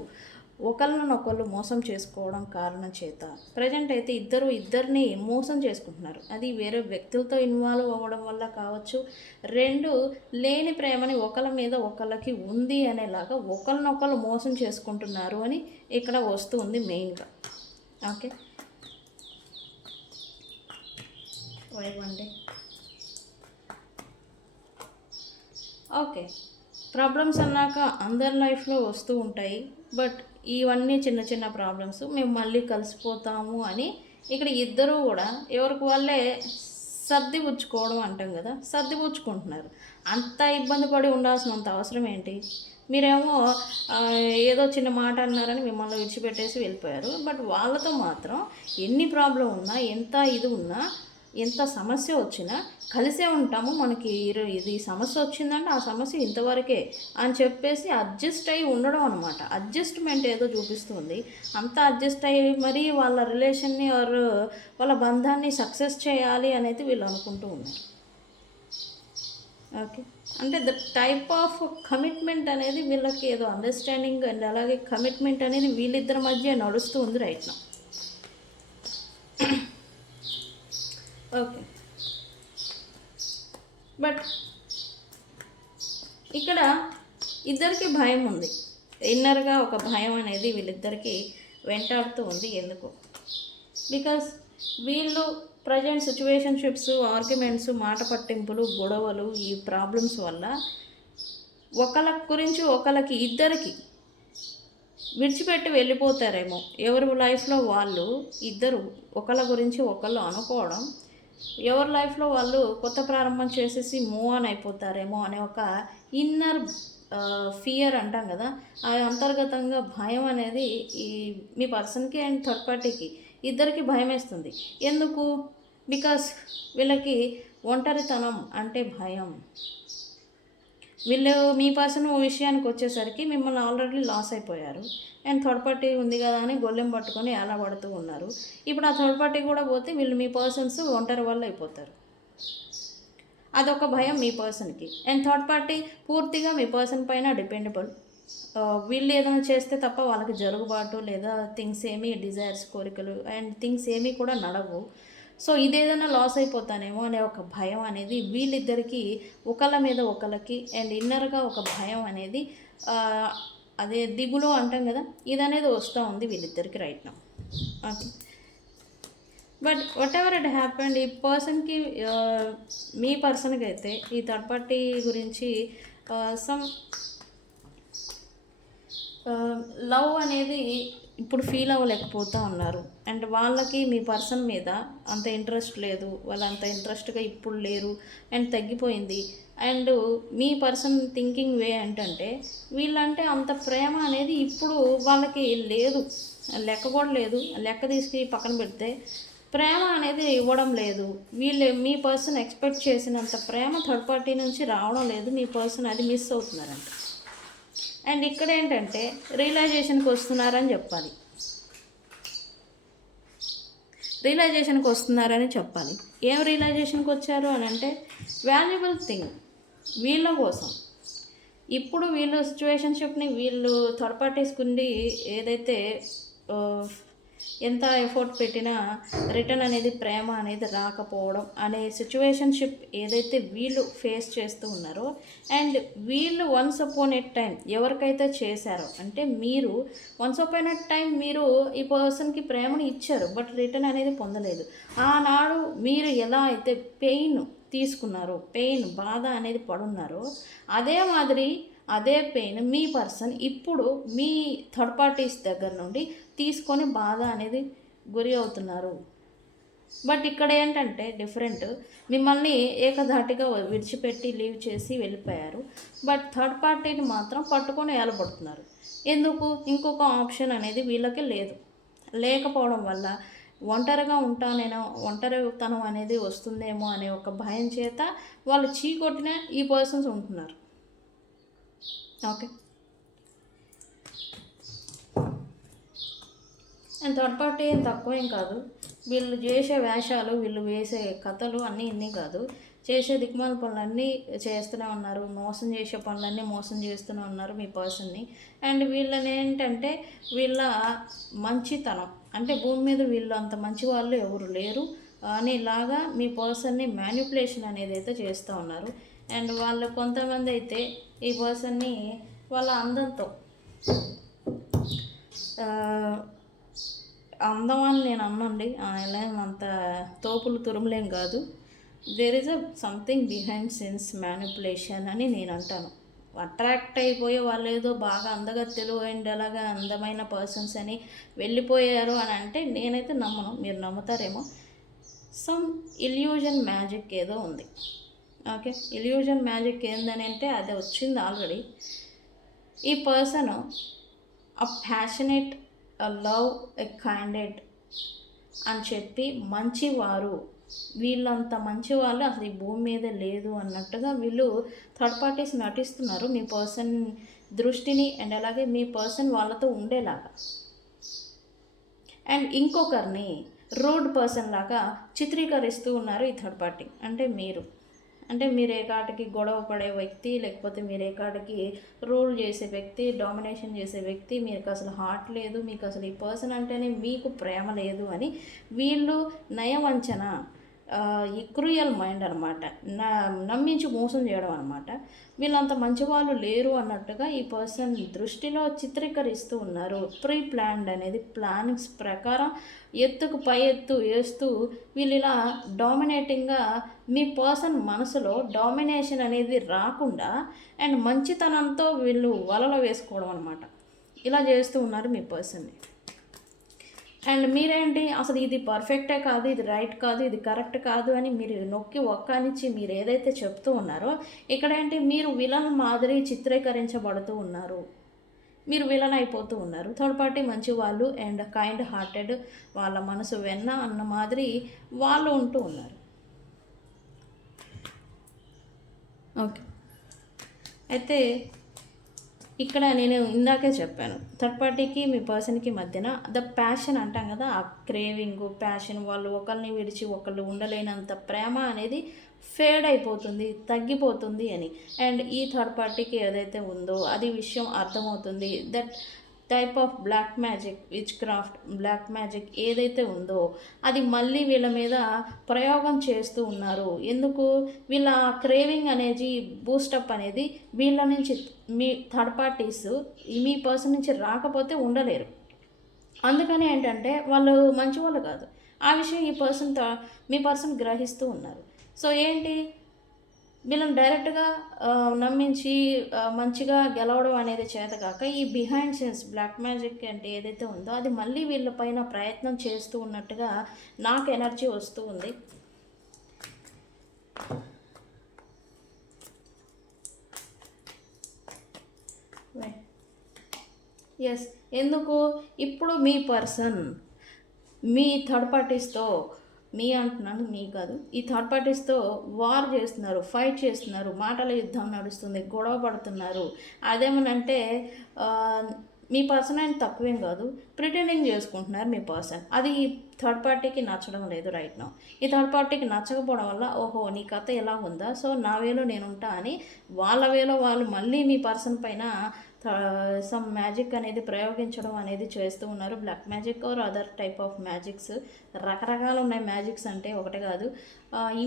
ఒకళ్ళనొకళ్ళు మోసం చేసుకోవడం కారణం చేత ప్రజెంట్ అయితే ఇద్దరిని మోసం చేసుకుంటున్నారు. అది వేరే వ్యక్తులతో ఇన్వాల్వ్ అవ్వడం వల్ల కావచ్చు, రెండు లేని ప్రేమని ఒకళ్ళ మీద ఒకళ్ళకి ఉంది అనేలాగా ఒకళ్ళనొకళ్ళు మోసం చేసుకుంటున్నారు అని ఇక్కడ వస్తుంది మెయిన్గా. ఓకే, ఓకే, ప్రాబ్లమ్స్ అన్నాక అందరి లైఫ్లో వస్తూ ఉంటాయి. బట్ ఇవన్నీ చిన్న చిన్న ప్రాబ్లమ్స్, మేము మళ్ళీ కలిసిపోతాము అని ఇక్కడ ఇద్దరూ కూడా ఎవరికి వాళ్ళే సర్దిపుచ్చుకోవడం అంటాం కదా, సర్దిపుచ్చుకుంటున్నారు. అంత ఇబ్బంది పడి ఉండాల్సినంత అవసరం ఏంటి? మీరేమో ఏదో చిన్న మాట అన్నారని మిమ్మల్ని విడిచిపెట్టేసి వెళ్ళిపోయారు. బట్ వాళ్ళతో మాత్రం ఎన్ని ప్రాబ్లం ఉన్నా, ఎంత ఇది ఉన్నా, ఎంత సమస్య వచ్చినా కలిసే ఉంటాము. మనకి ఇది సమస్య వచ్చిందంటే ఆ సమస్య ఇంతవరకే అని చెప్పేసి అడ్జస్ట్ అయ్యి ఉండడం అనమాట. అడ్జస్ట్మెంట్ ఏదో చూపిస్తుంది. అంతా అడ్జస్ట్ అయ్యి మరీ వాళ్ళ రిలేషన్ని ఆర్ వాళ్ళ బంధాన్ని సక్సెస్ చేయాలి అనేది వీళ్ళు అనుకుంటూ ఉన్నారు. ఓకే. అంటే ద టైప్ ఆఫ్ కమిట్మెంట్ అనేది వీళ్ళకి ఏదో అండర్‌స్టాండింగ్ అండ్ అలాగే కమిట్మెంట్ అనేది వీళ్ళిద్దరి మధ్య నడుస్తూ ఉంది రైట్ నౌ. ఓకే. బట్ ఇక్కడ ఇద్దరికి భయం ఉంది. ఇన్నర్‌గా ఒక భయం అనేది వీళ్ళిద్దరికీ వెంటాడుతూ ఉంది. ఎందుకు? బికాస్ వీళ్ళు ప్రజెంట్ సిచ్యువేషన్షిప్స్, ఆర్గ్యుమెంట్స్, మాట పట్టింపులు, గొడవలు, ఈ ప్రాబ్లమ్స్ వల్ల ఒకళ్ళ గురించి ఒకళ్ళకి ఇద్దరికి విడిచిపెట్టి వెళ్ళిపోతారేమో. ఎవరి లైఫ్లో వాళ్ళు ఇద్దరు ఒకళ్ళ గురించి ఒకళ్ళు అనుకోవడం, ఎవరి లైఫ్లో వాళ్ళు కొత్త ప్రారంభం చేసేసి మూవ్ ఆన్ అయిపోతారేమో అనే ఒక ఇన్నర్ ఫియర్ అంటాం కదా, ఆ అంతర్గతంగా భయం అనేది ఈ మీ పర్సన్కి అండ్ థర్డ్ పార్టీకి ఇద్దరికి భయం వేస్తుంది. ఎందుకు? బికాస్ వీళ్ళకి ఒంటరితనం అంటే భయం. వీళ్ళు మీ పర్సన్ విషయానికి వచ్చేసరికి మిమ్మల్ని ఆల్రెడీ లాస్ అయిపోయారు అండ్ థర్డ్ పార్టీ ఉంది కదా అని గొల్లెం పట్టుకొని ఎలా పడుతూ ఉన్నారు. ఇప్పుడు ఆ థర్డ్ పార్టీ కూడా పోతే వీళ్ళు మీ పర్సన్స్ ఒంటరి వాళ్ళు అయిపోతారు. అదొక భయం మీ పర్సన్కి. అండ్ థర్డ్ పార్టీ పూర్తిగా మీ పర్సన్ పైన డిపెండబుల్. వీళ్ళు ఏదైనా చేస్తే తప్ప వాళ్ళకి జరుగుబాటు లేదా థింగ్స్ ఏమీ డిజైర్స్, కోరికలు అండ్ థింగ్స్ ఏమీ కూడా నడవు. సో ఇదేదైనా లాస్ అయిపోతానేమో అనే ఒక భయం అనేది వీళ్ళిద్దరికీ ఒకళ్ళ మీద ఒకళ్ళకి అండ్ ఇన్నర్గా ఒక భయం అనేది అదే దిగులు అంటాం కదా, ఇది అనేది వస్తూ ఉంది వీళ్ళిద్దరికి right now. Okay. But what ever it happened, ఈ పర్సన్కి మీ పర్సన్కి అయితే ఈ థర్డ్ పార్టీ గురించి సమ్ లవ్ అనేది ఇప్పుడు ఫీల్ అవ్వలేకపోతూ ఉన్నారు. అండ్ వాళ్ళకి మీ పర్సన్ మీద అంత ఇంట్రెస్ట్ లేదు, వాళ్ళు అంత ఇంట్రెస్ట్గా ఇప్పుడు లేరు అండ్ తగ్గిపోయింది. అండ్ మీ పర్సన్ థింకింగ్ వే ఏంటంటే వీళ్ళంటే అంత ప్రేమ అనేది ఇప్పుడు వాళ్ళకి లేదు, లెక్క కూడా లేదు. లెక్క తీసుకు పక్కన పెడితే ప్రేమ అనేది ఇవ్వడం లేదు. వీళ్ళు మీ పర్సన్ ఎక్స్పెక్ట్ చేసినంత ప్రేమ థర్డ్ పార్టీ నుంచి రావడం లేదు. మీ పర్సన్ అది మిస్ అవుతున్నారంట. అండ్ ఇక్కడ ఏంటంటే రియలైజేషన్కి వస్తున్నారని చెప్పాలి, రియలైజేషన్కి వస్తున్నారని చెప్పాలి. ఏం రియలైజేషన్కి వచ్చారు అని అంటే వాల్యుబుల్ థింగ్ వీళ్ళ కోసం. ఇప్పుడు వీళ్ళు సిచ్యువేషన్షిప్ని వీళ్ళు థర్డ్ పార్టీస్కుండి ఏదైతే ఎంత ఎఫర్ట్ పెట్టినా రిటర్న్ అనేది ప్రేమ అనేది రాకపోవడం అనే సిచ్యువేషన్షిప్ ఏదైతే వీళ్ళు ఫేస్ చేస్తూ ఉన్నారో అండ్ వీళ్ళు వన్స్ అపాన్ ఎ టైం ఎవరికైతే చేశారో అంటే మీరు వన్స్ అపాన్ ఎ టైం మీరు ఈ పర్సన్కి ప్రేమను ఇచ్చారు బట్ రిటర్న్ అనేది పొందలేదు. ఆనాడు మీరు ఎలా అయితే పెయిన్ తీసుకున్నారో, పెయిన్ బాధ అనేది పడున్నారో అదే మాదిరి అదే పెయిన్ మీ పర్సన్ ఇప్పుడు మీ థర్డ్ పార్టీస్ దగ్గర నుండి తీసుకొని బాధ అనేది గురి అవుతున్నారు. బట్ ఇక్కడ ఏంటంటే డిఫరెంట్, మిమ్మల్ని ఏకధాటిగా విడిచిపెట్టి లీవ్ చేసి వెళ్ళిపోయారు. బట్ థర్డ్ పార్టీని మాత్రం పట్టుకొని ఏలబడుతున్నారు. ఎందుకు? ఇంకొక ఆప్షన్ అనేది వీళ్ళకి లేదు. లేకపోవడం వల్ల ఒంటరిగా ఉంటానేనో, ఒంటరితనం అనేది వస్తుందేమో అనే ఒక భయం చేత వాళ్ళు చీకొట్టిన ఈ పర్సన్స్ ఉంటున్నారు. ఓకే. అండ్ థర్డ్ పార్టీ ఏం తక్కువేం కాదు. వీళ్ళు చేసే వేషాలు, వీళ్ళు వేసే కథలు అన్నీ ఇన్ని కాదు. చేసే దిక్మాల పనులన్నీ చేస్తూనే ఉన్నారు. మోసం చేసే పనులన్నీ మోసం చేస్తూనే ఉన్నారు మీ పర్సన్ని. అండ్ వీళ్ళని ఏంటంటే వీళ్ళ మంచితనం అంటే భూమి మీద వీళ్ళు అంత మంచి వాళ్ళు ఎవరు లేరు అనేలాగా మీ పర్సన్ని మ్యానిపులేషన్ అనేది అయితే చేస్తూ ఉన్నారు. అండ్ వాళ్ళు కొంతమంది అయితే ఈ పర్సన్ని వాళ్ళ అందంతో అందం అని నేను అన్నండి, ఇలా అంత తోపులు తురుములేం కాదు. There is a something behind sense manipulation అని నేను అంటాను. అట్రాక్ట్ అయిపోయే వాళ్ళు ఏదో బాగా అందగత్తెలు అండ్ అలాగా అందమైన పర్సన్స్ అని వెళ్ళిపోయారు అని అంటే నేనైతే నమ్మను, మీరు నమ్ముతారేమో. సమ్ ఇల్యూజన్ మ్యాజిక్ ఏదో ఉంది. ఓకే. ఇల్యూజన్ మ్యాజిక్ ఏందని అంటే అది వచ్చింది ఆల్రెడీ. ఈ person a passionate, a love, a kinded అని చెప్పి మంచివారు, వీళ్ళంత మంచి వాళ్ళు అసలు ఈ భూమి మీద లేదు అన్నట్టుగా వీళ్ళు థర్డ్ పార్టీస్ నటిస్తున్నారు మీ పర్సన్ దృష్టిని అండ్ అలాగే మీ పర్సన్ వాళ్ళతో ఉండేలాగా. అండ్ ఇంకొకరిని రూడ్ పర్సన్ లాగా చిత్రీకరిస్తూ ఉన్నారు ఈ థర్డ్ పార్టీ అంటే మీరు. అంటే మీరు ఏ కాటికి గొడవ పడే వ్యక్తి, లేకపోతే మీరు ఏ కాటికి రూల్ చేసే వ్యక్తి, డామినేషన్ చేసే వ్యక్తి, మీకు అసలు హార్ట్ లేదు, మీకు అసలు ఈ పర్సన్ అంటేనే మీకు ప్రేమ లేదు అని వీళ్ళు నయవంచన, ఈ క్రూయల్ మైండ్ అనమాట, నమ్మించి మోసం చేయడం అనమాట. వీళ్ళంత మంచి వాళ్ళు లేరు అన్నట్టుగా ఈ పర్సన్ దృష్టిలో చిత్రీకరిస్తూ ఉన్నారు. ప్రీ ప్లాన్డ్ అనేది ప్లానింగ్స్ ప్రకారం ఎత్తుకు పై ఎత్తు వేస్తూ వీళ్ళు ఇలా డామినేటింగ్గా మీ పర్సన్ మనసులో డామినేషన్ అనేది రాకుండా అండ్ మంచితనంతో వీళ్ళు వలలో వేసుకోవడం అనమాట. ఇలా చేస్తూ ఉన్నారు మీ పర్సన్ని. అండ్ మీరేంటి అసలు ఇది పర్ఫెక్టే కాదు, ఇది రైట్ కాదు, ఇది కరెక్ట్ కాదు అని మీరు నొక్కి ఒక్కనిచ్చి మీరు ఏదైతే చెప్తూ ఉన్నారో ఇక్కడేంటి మీరు విలన్ మాదిరి చిత్రీకరించబడుతూ ఉన్నారు, మీరు విలన్ అయిపోతూ ఉన్నారు. థర్డ్ పార్టీ మంచి వాళ్ళు అండ్ కైండ్ హార్టెడ్, వాళ్ళ మనసు వెన్న అన్న మాదిరి వాళ్ళు ఉంటూ ఉన్నారు. ఓకే, అయితే ఇక్కడ నేను ఇందాకే చెప్పాను, థర్డ్ పార్టీకి మీ పర్సన్కి మధ్యన ద ప్యాషన్ అంటాం కదా, ఆ క్రేవింగ్ ప్యాషన్, వాళ్ళు ఒకరిని విడిచి ఒకళ్ళు ఉండలేనంత ప్రేమ అనేది ఫేడ్ అయిపోతుంది, తగ్గిపోతుంది అని. అండ్ ఈ థర్డ్ పార్టీకి ఏదైతే ఉందో అది విషయం అర్థమవుతుంది. That type of black magic, witchcraft, black magic ఏదైతే ఉందో అది మళ్ళీ వీళ్ళ మీద ప్రయోగం చేస్తూ ఉన్నారు. ఎందుకు? వీళ్ళ క్రేవింగ్ అనేది బూస్టప్ అనేది వీళ్ళ నుంచి, మీ థర్డ్ పార్టీస్ మీ పర్సన్ నుంచి రాకపోతే ఉండలేరు. అందుకని ఏంటంటే వాళ్ళు మంచి వాళ్ళు కాదు, ఆ విషయం మీ పర్సన్ గ్రహిస్తూ ఉన్నారు. సో ఏంటి, వీళ్ళని డైరెక్ట్గా నమ్మించి మంచిగా గెలవడం అనేది చేతకాక ఈ బిహైండ్ సీన్స్ బ్లాక్ మ్యాజిక్ అంటే ఏదైతే ఉందో అది మళ్ళీ వీళ్ళపైన ప్రయత్నం చేస్తూ ఉన్నట్టుగా నాకు ఎనర్జీ వస్తూ ఉంది. ఎస్, ఎందుకు? ఇప్పుడు మీ పర్సన్ మీ థర్డ్ పార్టీస్తో, మీ అంటున్నాను మీ కాదు, ఈ థర్డ్ పార్టీస్తో వార్ చేస్తున్నారు, ఫైట్ చేస్తున్నారు, మాటల యుద్ధం నడుస్తుంది, గొడవ పడుతున్నారు. అదేమనంటే మీ పర్సన్ ఆయన తక్కువేం కాదు, ప్రిటెండింగ్ చేసుకుంటున్నారు మీ పర్సన్. అది థర్డ్ పార్టీకి నచ్చడం లేదు రైట్ నౌ. ఈ థర్డ్ పార్టీకి నచ్చకపోవడం వల్ల ఓహో నీ కథ ఎలా ఉందా, సో నా వేలో నేనుంటా అని వాళ్ళ వేలో వాళ్ళు మళ్ళీ మీ పర్సన్ పైన సమ్ మ్యాజిక్ అనేది ప్రయోగించడం అనేది చేస్తూ ఉన్నారు. Black magic or other type of magics, రకరకాలు ఉన్నాయి మ్యాజిక్స్ అంటే, ఒకటే కాదు.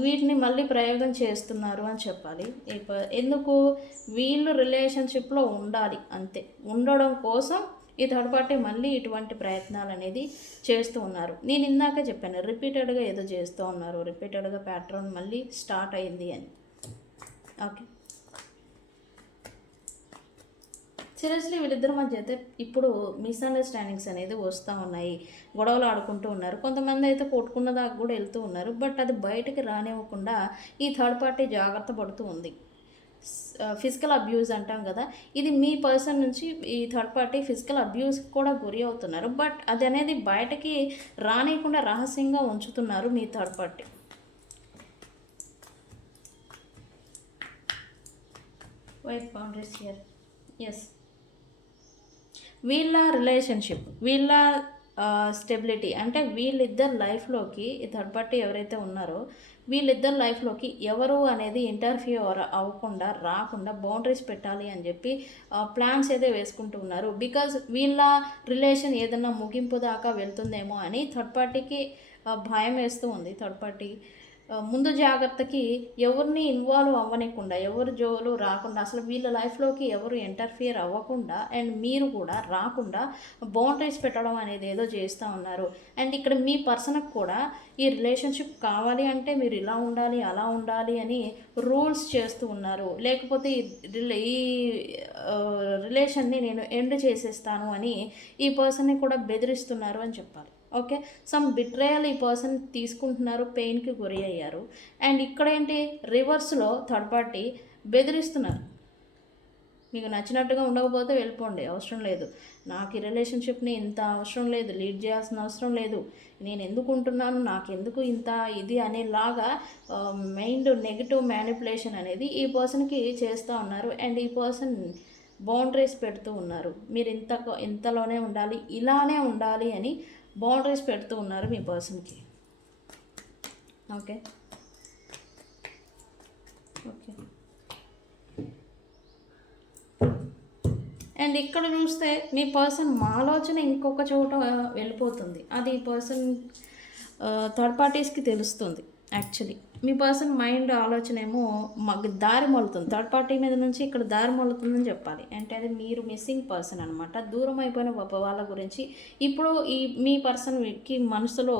వీటిని మళ్ళీ ప్రయోగం చేస్తున్నారు అని చెప్పాలి. ఎందుకు? వీళ్ళు రిలేషన్షిప్లో ఉండాలి అంతే, ఉండడం కోసం ఈ థర్డ్ పార్టీ మళ్ళీ ఇటువంటి ప్రయత్నాలు అనేది చేస్తూ ఉన్నారు. నేను ఇందాక చెప్పాను రిపీటెడ్గా ఏదో చేస్తూ ఉన్నారు, రిపీటెడ్గా ప్యాటర్న్ మళ్ళీ స్టార్ట్ అయింది అని. ఓకే, సీరియస్లీ వీళ్ళిద్దరి మధ్య అయితే ఇప్పుడు మిస్అండర్స్టాండింగ్స్ అనేది వస్తూ ఉన్నాయి, గొడవలు ఆడుకుంటూ ఉన్నారు. కొంతమంది అయితే కొట్టుకున్న దాకా కూడా వెళ్తూ ఉన్నారు. బట్ అది బయటికి రానివ్వకుండా ఈ థర్డ్ పార్టీ జాగ్రత్త పడుతూ ఉంది. ఫిజికల్ అబ్యూస్ అంటాం కదా, ఇది మీ పర్సన్ నుంచి ఈ థర్డ్ పార్టీ ఫిజికల్ అబ్యూస్ కూడా గురి అవుతున్నారు. బట్ అది అనేది బయటకి రానియకుండా రహస్యంగా ఉంచుతున్నారు మీ third party. White boundaries here. Yes, వీళ్ళ రిలేషన్షిప్, వీళ్ళ స్టెబిలిటీ అంటే వీళ్ళిద్దరు లైఫ్లోకి ఈ థర్డ్ పార్టీ ఎవరైతే ఉన్నారో వీళ్ళిద్దరు లైఫ్లోకి ఎవరు అనేది ఇంటర్ఫియర్ అవ్వకుండా రాకుండా బౌండరీస్ పెట్టాలి అని చెప్పి ప్లాన్స్ అయితే వేసుకుంటూ ఉన్నారు. బికాజ్ వీళ్ళ రిలేషన్ ఏదైనా ముగింపు దాకా వెళ్తుందేమో అని థర్డ్ పార్టీకి భయం వేస్తూ ఉంది. థర్డ్ పార్టీ ముందు జాగ్రత్తకి ఎవరిని ఇన్వాల్వ్ అవ్వనికుండా, ఎవరు జోలు రాకుండా, అసలు వీళ్ళ లైఫ్లోకి ఎవరు ఇంటర్ఫియర్ అవ్వకుండా అండ్ మీరు కూడా రాకుండా బౌండరీస్ పెట్టడం అనేది ఏదో చేస్తూ ఉన్నారు. అండ్ ఇక్కడ మీ పర్సన్కి కూడా ఈ రిలేషన్షిప్ కావాలి అంటే మీరు ఇలా ఉండాలి అలా ఉండాలి అని రూల్స్ చేస్తూ ఉన్నారు. లేకపోతే ఈ రిలేషన్ని నేను ఎండ్ చేసేస్తాను అని ఈ పర్సన్ని కూడా బెదిరిస్తున్నారు అని చెప్పాలి. ఓకే, సమ్ బిట్రేయల్ ఈ పర్సన్ తీసుకుంటున్నారు, పెయిన్కి గురి అయ్యారు. అండ్ ఇక్కడ ఏంటి, రివర్స్లో థర్డ్ పార్టీ బెదిరిస్తున్నారు. మీకు నచ్చినట్టుగా ఉండకపోతే వెళ్ళిపోండి, అవసరం లేదు, నాకు ఈ రిలేషన్షిప్ని ఇంత అవసరం లేదు, లీడ్ చేయాల్సిన అవసరం లేదు, నేను ఎందుకు ఉంటున్నాను, నాకెందుకు ఇంత ఇది అనేలాగా మైండ్ నెగిటివ్ మ్యానిపులేషన్ అనేది ఈ పర్సన్కి చేస్తూ ఉన్నారు. అండ్ ఈ పర్సన్ బౌండరీస్ పెడుతూ ఉన్నారు. మీరు ఇంతలోనే ఉండాలి, ఇలానే ఉండాలి అని బౌండరీస్ పెడుతూ ఉన్నారు మీ పర్సన్కి. Okay, okay. అండ్ ఇక్కడ చూస్తే మీ పర్సన్ ఆలోచన ఇంకొక చోట వెళ్ళిపోతుంది. అది ఈ పర్సన్ థర్డ్ పార్టీస్కి తెలుస్తుంది. యాక్చువల్లీ మీ పర్సన్ మైండ్ ఆలోచన ఏమో దారి మొలుతుంది, థర్డ్ పార్టీ మీద నుంచి ఇక్కడ దారి మొలుతుందని చెప్పాలి. అంటే అది మీరు మిస్సింగ్ పర్సన్ అనమాట. దూరం అయిపోయిన వాళ్ళ గురించి ఇప్పుడు మీ పర్సన్కి మనసులో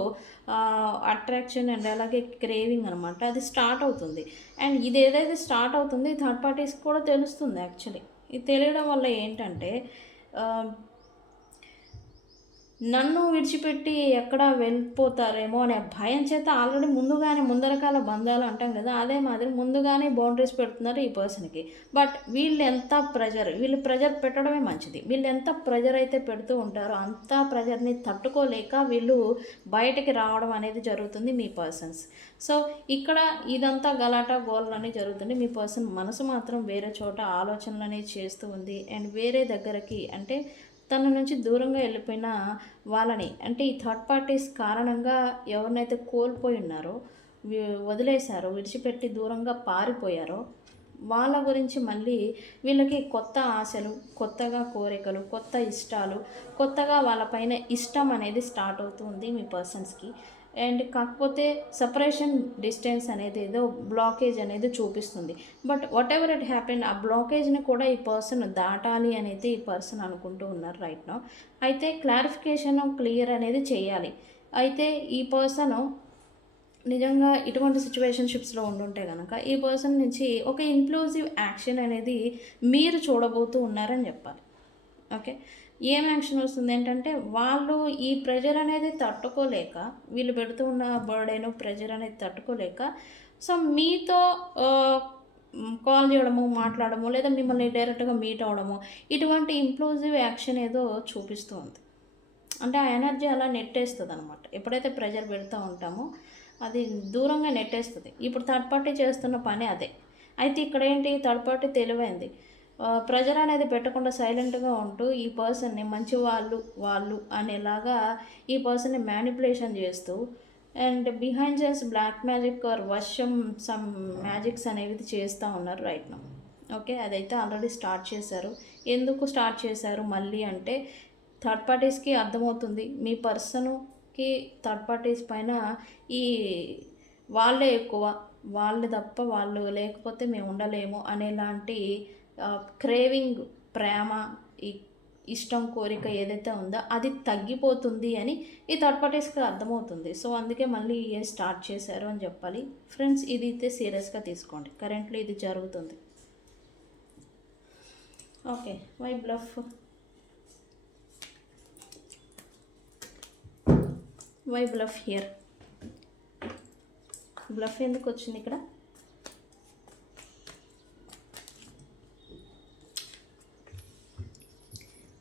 అట్రాక్షన్ అండ్ అలాగే క్రేవింగ్ అనమాట, అది స్టార్ట్ అవుతుంది. అండ్ ఇది ఏదైతే స్టార్ట్ అవుతుంది థర్డ్ పార్టీస్కి కూడా తెలుస్తుంది. యాక్చువల్లీ ఇది తెలియడం వల్ల ఏంటంటే నన్ను విడిచిపెట్టి ఎక్కడ వెళ్ళిపోతారేమో అనే భయం చేత ఆల్రెడీ ముందుగానే ముందరకాల బంధాలు అంటాం కదా, అదే మాదిరి ముందుగానే బౌండరీస్ పెడుతున్నారు ఈ పర్సన్కి. బట్ వీళ్ళు ప్రెజర్ పెట్టడమే మంచిది. వీళ్ళు ఎంత ప్రెజర్ అయితే పెడుతూ ఉంటారో అంత ప్రెజర్ని తట్టుకోలేక వీళ్ళు బయటికి రావడం అనేది జరుగుతుంది మీ పర్సన్స్. సో ఇక్కడ ఇదంతా గలాటా గోళ్ళని జరుగుతుంది. మీ పర్సన్ మనసు మాత్రం వేరే చోట ఆలోచనలు అనేది చేస్తూ ఉంది. అండ్ వేరే దగ్గరకి అంటే తన నుంచి దూరంగా వెళ్ళిపోయిన వాళ్ళని, అంటే ఈ థర్డ్ పార్టీస్ కారణంగా ఎవరినైతే కోల్పోయి ఉన్నారో, వదిలేశారో, విడిచిపెట్టి దూరంగా పారిపోయారో వాళ్ళ గురించి మళ్ళీ వీళ్ళకి కొత్త ఆశలు, కొత్తగా కోరికలు, కొత్త ఇష్టాలు, కొత్తగా వాళ్ళపైన ఇష్టం అనేది స్టార్ట్ అవుతుంది మీ పర్సన్స్కి. అండ్ కాకపోతే సపరేషన్ డిస్టెన్స్ అనేది ఏదో బ్లాకేజ్ అనేది చూపిస్తుంది. But what ever it happen, ఆ బ్లాకేజ్ని కూడా ఈ పర్సన్ దాటాలి అనేది ఈ పర్సన్ అనుకుంటూ ఉన్నారు రైట్ నౌ. అయితే క్లారిఫికేషన్ క్లియర్ అనేది చేయాలి. అయితే ఈ పర్సన్ నిజంగా ఇటువంటి సిచ్యువేషన్షిప్స్లో ఉండుంటే కనుక ఈ పర్సన్ నుంచి ఒక ఇంక్లూజివ్ యాక్షన్ అనేది మీరు చూడబోతూ ఉన్నారని చెప్పాలి. ఓకే, ఏం యాక్షన్ వస్తుంది ఏంటంటే వాళ్ళు ఈ ప్రెజర్ అనేది తట్టుకోలేక, వీళ్ళు పెడుతూ ఉన్న బర్డెన్ ప్రెజర్ అనేది తట్టుకోలేక సో మీతో కాల్ చేయడము, మాట్లాడము, లేదా మిమ్మల్ని డైరెక్ట్గా మీట్ అవ్వడము, ఇటువంటి ఇంక్లూజివ్ యాక్షన్ ఏదో చూపిస్తూ ఉంది. అంటే ఆ ఎనర్జీ అలా నెట్టేస్తుంది అనమాట. ఎప్పుడైతే ప్రెజర్ పెడుతూ ఉంటామో అది దూరంగా నెట్టేస్తుంది. ఇప్పుడు థర్డ్ పార్టీ చేస్తున్న పని అదే. అయితే ఇక్కడ ఏంటి, థర్డ్ పార్టీ తెలివైంది. ప్రెజర్ అనేది పెట్టకుండా సైలెంట్గా ఉంటూ ఈ పర్సన్ని మంచి వాళ్ళు అనేలాగా ఈ పర్సన్ని మ్యానిపులేషన్ చేస్తూ and behind just black magic or వర్షం సమ్ మ్యాజిక్స్ అనేవి చేస్తూ ఉన్నారు రైట్ నౌ. ఓకే, అదైతే ఆల్రెడీ స్టార్ట్ చేశారు. ఎందుకు స్టార్ట్ చేశారు మళ్ళీ అంటే థర్డ్ పార్టీస్కి అర్థమవుతుంది మీ పర్సన్కి థర్డ్ పార్టీస్ పైన ఈ వాళ్ళే ఎక్కువ, వాళ్ళు తప్ప వాళ్ళు లేకపోతే మేము ఉండలేము అనేలాంటి క్రేవింగ్, ప్రేమ, ఈ ఇష్టం, కోరిక ఏదైతే ఉందో అది తగ్గిపోతుంది అని ఈ థర్డ్ పార్టీస్కి అర్థమవుతుంది. సో అందుకే మళ్ళీ స్టార్ట్ చేశారు అని చెప్పాలి. ఫ్రెండ్స్, ఇది అయితే సీరియస్గా తీసుకోండి. కరెంట్లీ ఇది జరుగుతుంది. Okay, why bluff, why bluff here, bluff ఎందుకు వచ్చింది ఇక్కడ?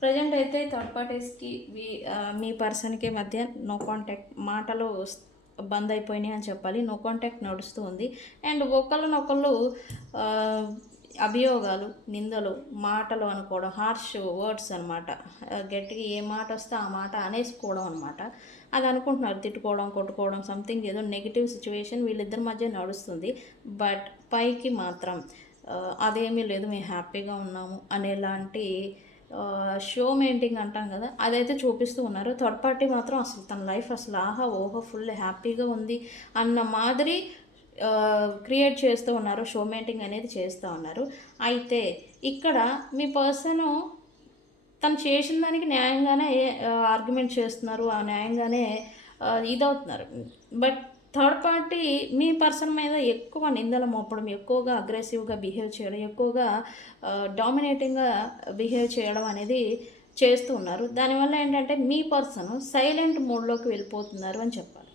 ప్రజెంట్ అయితే థర్డ్ పార్టీస్కి మీ పర్సన్కి మధ్య నో కాంటాక్ట్, మాటలు బంద్ అయిపోయినాయి అని చెప్పాలి. నో కాంటాక్ట్ నడుస్తూ ఉంది. అండ్ ఒకళ్ళనొకళ్ళు అభియోగాలు, నిందలు, మాటలు అనుకోవడం, హార్ష్ వర్డ్స్ అనమాట. గట్టిగా ఏ మాట వస్తే ఆ మాట అనేసుకోవడం అనమాట. అది అనుకుంటున్నారు, తిట్టుకోవడం, కొట్టుకోవడం, సంథింగ్ ఏదో నెగిటివ్ సిచ్యువేషన్ వీళ్ళిద్దరి మధ్య నడుస్తుంది. బట్ పైకి మాత్రం అదేమీ లేదు, మేము హ్యాపీగా ఉన్నాము అనేలాంటి షో మెయింటింగ్ అంటాం కదా, అదైతే చూపిస్తూ ఉన్నారు. థర్డ్ పార్టీ మాత్రం అసలు తన లైఫ్ అసలు ఆహా ఓహో ఫుల్ హ్యాపీగా ఉంది అన్న మాదిరి క్రియేట్ చేస్తూ ఉన్నారు, షో మెయింటింగ్ అనేది చేస్తూ ఉన్నారు. అయితే ఇక్కడ మీ పర్సన్ తను చేసిన దానికి న్యాయంగానే ఆర్గ్యుమెంట్ చేస్తున్నారు, ఆ న్యాయంగానే ఇదవుతున్నారు. బట్ థర్డ్ పార్టీ మీ పర్సన్ మీద ఎక్కువ నిందలు మోపడం, ఎక్కువగా అగ్రెసివ్గా బిహేవ్ చేయడం, ఎక్కువగా డామినేటింగ్గా బిహేవ్ చేయడం అనేది చేస్తూ ఉన్నారు. దానివల్ల ఏంటంటే మీ పర్సన్ సైలెంట్ మోడ్లోకి వెళ్ళిపోతున్నారు అని చెప్పాలి.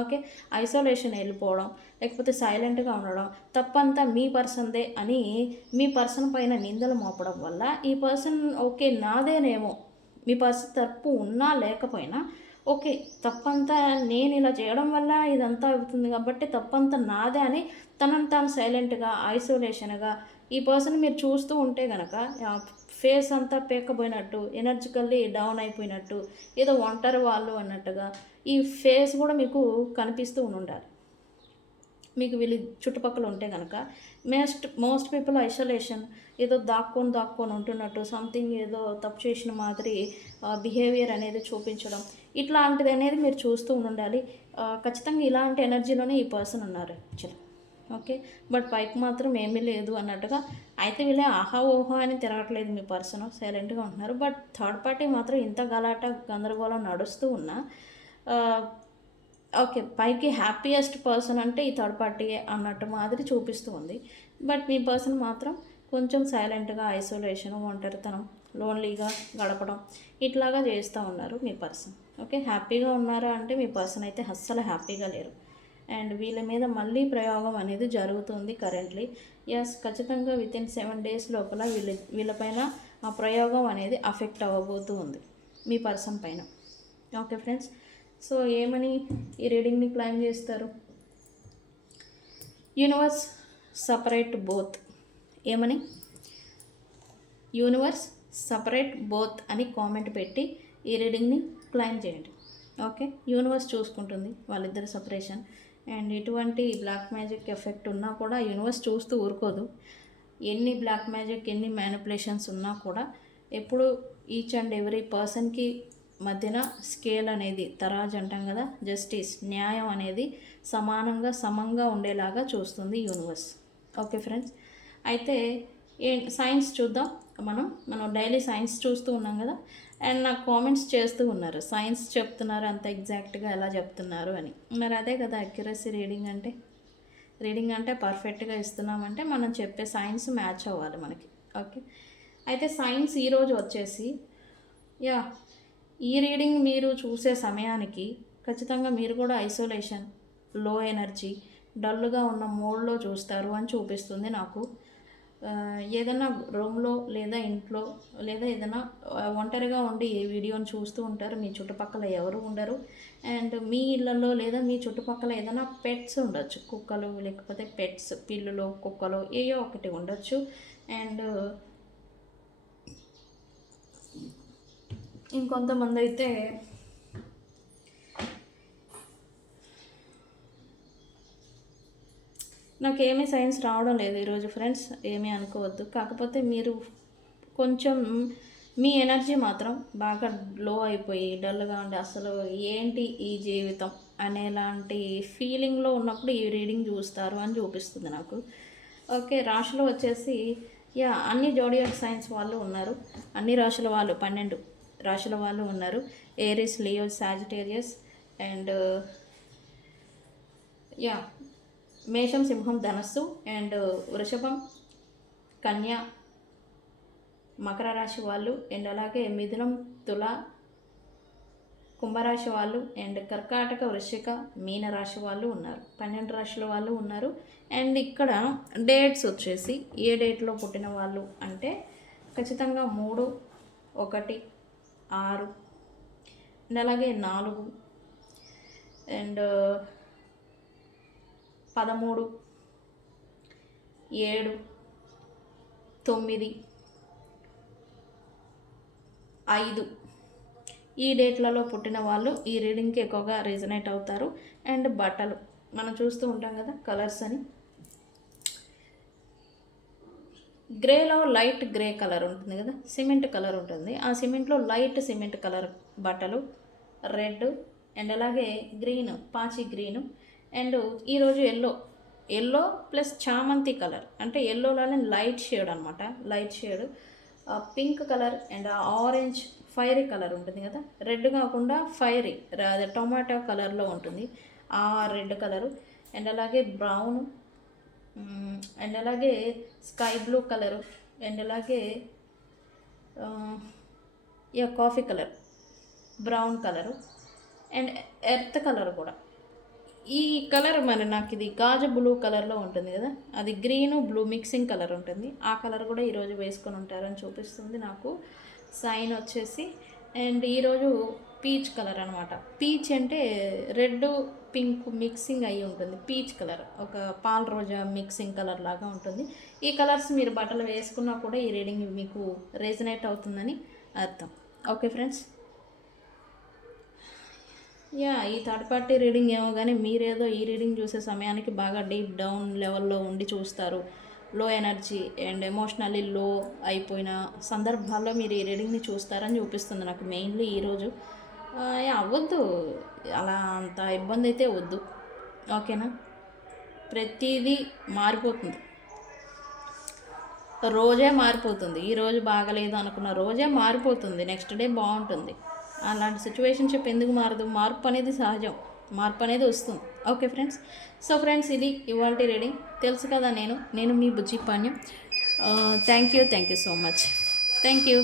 ఓకే, ఐసోలేషన్ వెళ్ళిపోవడం, లేకపోతే సైలెంట్గా ఉండడం, తప్పంతా మీ పర్సన్దే అని మీ పర్సన్ పైన నిందలు మోపడం వల్ల ఈ పర్సన్ ఓకే నాదేనేమో, మీ పర్సన్ తప్పు ఉన్నా లేకపోయినా ఓకే తప్పంతా నేను ఇలా చేయడం వల్ల ఇదంతా అవుతుంది కాబట్టి తప్పంతా నాదే అని తనను తాను సైలెంట్గా, ఐసోలేషన్గా ఈ పర్సన్ మీరు చూస్తూ ఉంటే కనుక ఫేస్ అంతా పేకపోయినట్టు, ఎనర్జికల్లీ డౌన్ అయిపోయినట్టు, ఏదో ఒంటరి వాళ్ళు అన్నట్టుగా ఈ ఫేస్ కూడా మీకు కనిపిస్తూ ఉండాలి. మీకు వీళ్ళు చుట్టుపక్కల ఉంటే కనుక మోస్ట్ పీపుల్ ఐసోలేషన్, ఏదో దాక్కొని ఉంటున్నట్టు, సంథింగ్ ఏదో తప్పు చేసిన మాదిరి బిహేవియర్ అనేది చూపించడం, ఇట్లాంటిది అనేది మీరు చూస్తూ ఉండాలి. ఖచ్చితంగా ఇలాంటి ఎనర్జీలోనే ఈ పర్సన్ ఉన్నారు యాక్చువల్లీ. ఓకే, బట్ పైకి మాత్రం ఏమీ లేదు అన్నట్టుగా అయితే వీళ్ళే ఆహా ఓహో అని తిరగట్లేదు మీ పర్సన్, సైలెంట్గా ఉంటున్నారు. బట్ థర్డ్ పార్టీ మాత్రం ఇంత గలాట గందరగోళం నడుస్తూ ఉన్నా ఓకే, పైకి హ్యాపీయెస్ట్ పర్సన్ అంటే ఈ థర్డ్ పార్టీయే అన్నట్టు మాదిరి చూపిస్తూ ఉంది. బట్ మీ పర్సన్ మాత్రం కొంచెం సైలెంట్గా ఐసోలేషన్, ఒంటరితనం, లోన్లీగా గడపడం ఇట్లాగా చేస్తూ ఉన్నారు మీ పర్సన్. ఓకే, హ్యాపీగా ఉన్నారా అంటే మీ పర్సన్ అయితే అస్సలు హ్యాపీగా లేరు. అండ్ వీళ్ళ మీద మళ్ళీ ప్రయోగం అనేది జరుగుతుంది కరెంట్లీ. ఎస్, ఖచ్చితంగా వితిన్ 7 days లోపల వీళ్ళపైన ఆ ప్రయోగం అనేది అఫెక్ట్ అవ్వబోతూ ఉంది మీ పర్సన్ పైన. ఓకే ఫ్రెండ్స్, సో ఏమని ఈ రీడింగ్ని క్లైమ్ చేస్తారు? Universe separate both. ఏమని? యూనివర్స్ సపరేట్ బోత్ అని కామెంట్ పెట్టి ఈ రీడింగ్ని క్లైమ్ చేయండి. ఓకే, యూనివర్స్ చూసుకుంటుంది వాళ్ళిద్దరి సపరేషన్. అండ్ ఎటువంటి బ్లాక్ మ్యాజిక్ ఎఫెక్ట్ ఉన్నా కూడా యూనివర్స్ చూస్తూ ఊరుకోదు. ఎన్ని బ్లాక్ మ్యాజిక్, ఎన్ని మ్యానిపులేషన్స్ ఉన్నా కూడా ఎప్పుడు ఈచ్ అండ్ ఎవ్రీ పర్సన్కి మధ్యన స్కేల్ అనేది, తరాజ్ అంటాం కదా, జస్టిస్, న్యాయం అనేది సమంగా ఉండేలాగా చూస్తుంది యూనివర్స్. ఓకే ఫ్రెండ్స్, అయితే సైన్స్ చూద్దాం. మనం డైలీ సైన్స్ చూస్తూ ఉన్నాం కదా. అండ్ నాకు కామెంట్స్ చేస్తూ ఉన్నారు, సైన్స్ చెప్తున్నారు అంత ఎగ్జాక్ట్గా ఎలా చెప్తున్నారు అని. మరి అదే కదా అక్యురసీ రీడింగ్ అంటే పర్ఫెక్ట్గా ఇస్తున్నామంటే మనం చెప్పే సైన్స్ మ్యాచ్ అవ్వాలి మనకి. ఓకే, అయితే సైన్స్ ఈరోజు వచ్చేసి ఈ రీడింగ్ మీరు చూసే సమయానికి ఖచ్చితంగా మీరు కూడా ఐసోలేషన్, లో ఎనర్జీ, డల్గా ఉన్న మోడ్లో చూస్తారు అని చూపిస్తుంది నాకు. ఏదైనా రూమ్లో లేదా ఇంట్లో లేదా ఏదైనా ఒంటరిగా ఉండి ఏ వీడియోని చూస్తూ ఉంటారు, మీ చుట్టుపక్కల ఎవరు ఉండరు. అండ్ మీ ఇళ్ళల్లో లేదా మీ చుట్టుపక్కల ఏదైనా పెట్స్ ఉండొచ్చు, కుక్కలు లేకపోతే పెట్స్, పిల్లులు, కుక్కలు ఏయో ఒకటి ఉండొచ్చు. అండ్ ఇంకొంతమంది అయితే నాకేమీ సైన్స్ రావడం లేదు ఈరోజు ఫ్రెండ్స్, ఏమీ అనుకోవద్దు. కాకపోతే మీరు కొంచెం మీ ఎనర్జీ మాత్రం బాగా లో అయిపోయి డల్గా ఉండి అసలు ఏంటి ఈ జీవితం అనేలాంటి ఫీలింగ్లో ఉన్నప్పుడు ఈ రీడింగ్ చూస్తారు అని చూపిస్తుంది నాకు. ఓకే, రాశులు వచ్చేసి అన్ని జోడియాక్ సైన్స్ వాళ్ళు ఉన్నారు. అన్ని రాశుల వాళ్ళు 12 రాశుల వాళ్ళు ఉన్నారు. ఏరిస్, లియో, సాజిటేరియస్ అండ్ మేషం, సింహం, ధనస్సు అండ్ వృషభం, కన్య, మకర రాశి వాళ్ళు అండ్ అలాగే మిథునం, తుల, కుంభరాశి వాళ్ళు అండ్ కర్కాటక, వృశ్చిక, మీన రాశి వాళ్ళు ఉన్నారు. 12 రాశుల వాళ్ళు ఉన్నారు. అండ్ ఇక్కడ డేట్స్ వచ్చేసి ఏ డేట్లో పుట్టిన వాళ్ళు అంటే ఖచ్చితంగా 3, 1, 6 అండ్ అలాగే 4 అండ్ 13, 7, 9, 5 ఈ డేట్లలో పుట్టిన వాళ్ళు ఈ రీడింగ్కి ఎక్కువగా రిజనేట్ అవుతారు. అండ్ బట్టలు మనం చూస్తూ ఉంటాం కదా, కలర్స్ అని, గ్రేలో లైట్ గ్రే కలర్ ఉంటుంది కదా, సిమెంట్ కలర్ ఉంటుంది. ఆ సిమెంట్లో లైట్ సిమెంట్ కలర్ బట్టలు, రెడ్ అండ్ అలాగే గ్రీన్, పాచి గ్రీను. అండ్ ఈరోజు ఎల్లో ప్లస్ చామంతి కలర్, అంటే ఎల్లోలోనే లైట్ షేడ్ అనమాట, light shade, pink colour and orange fiery colour ఉంటుంది కదా, రెడ్ కాకుండా ఫైరీ టొమాటో కలర్లో ఉంటుంది ఆ రెడ్ కలరు. అండ్ అలాగే బ్రౌన్ అండ్ అలాగే స్కై బ్లూ కలరు అండ్ అలాగే coffee colour, brown colour and earth colour కూడా. ఈ కలర్ మరి నాకు ఇది గాజు బ్లూ కలర్లో ఉంటుంది కదా, అది గ్రీను బ్లూ మిక్సింగ్ కలర్ ఉంటుంది. ఆ కలర్ కూడా ఈరోజు వేసుకొని ఉంటారని చూపిస్తుంది నాకు సైన్ వచ్చేసి. అండ్ ఈరోజు పీచ్ కలర్ అనమాట. పీచ్ అంటే రెడ్ పింక్ మిక్సింగ్ అయ్యి ఉంటుంది. పీచ్ కలర్ ఒక పాల రోజా మిక్సింగ్ కలర్ లాగా ఉంటుంది. ఈ కలర్స్ మీరు బట్టలు వేసుకున్నా కూడా ఈ రీడింగ్ మీకు రెజనేట్ అవుతుందని అర్థం. ఓకే ఫ్రెండ్స్, ఈ థర్డ్ పార్టీ రీడింగ్ ఏమో కానీ మీరేదో ఈ రీడింగ్ చూసే సమయానికి బాగా డీప్ డౌన్ లెవెల్లో ఉండి చూస్తారు. లో ఎనర్జీ అండ్ ఎమోషనల్లీ లో అయిపోయిన సందర్భాల్లో మీరు ఈ రీడింగ్ని చూస్తారని చూపిస్తుంది నాకు మెయిన్లీ ఈరోజు. అవ్వద్దు, అలా అంత ఇబ్బంది అయితే వద్దు, ఓకేనా. ప్రతిదీ మారిపోతుంది, రోజే మారిపోతుంది. ఈరోజు బాగలేదు అనుకున్న రోజే మారిపోతుంది, నెక్స్ట్ డే బాగుంటుంది. అలాంటి సిచ్యువేషన్షిప్ ఎందుకు మారదు? మార్పు అనేది సహజం, మార్పు అనేది వస్తుంది. ఓకే ఫ్రెండ్స్, సో ఫ్రెండ్స్ ఇది ఇవాల్టి రీడింగ్. తెలుసు కదా నేను మీ Bujji Panyam. Thank you so much. Thank you.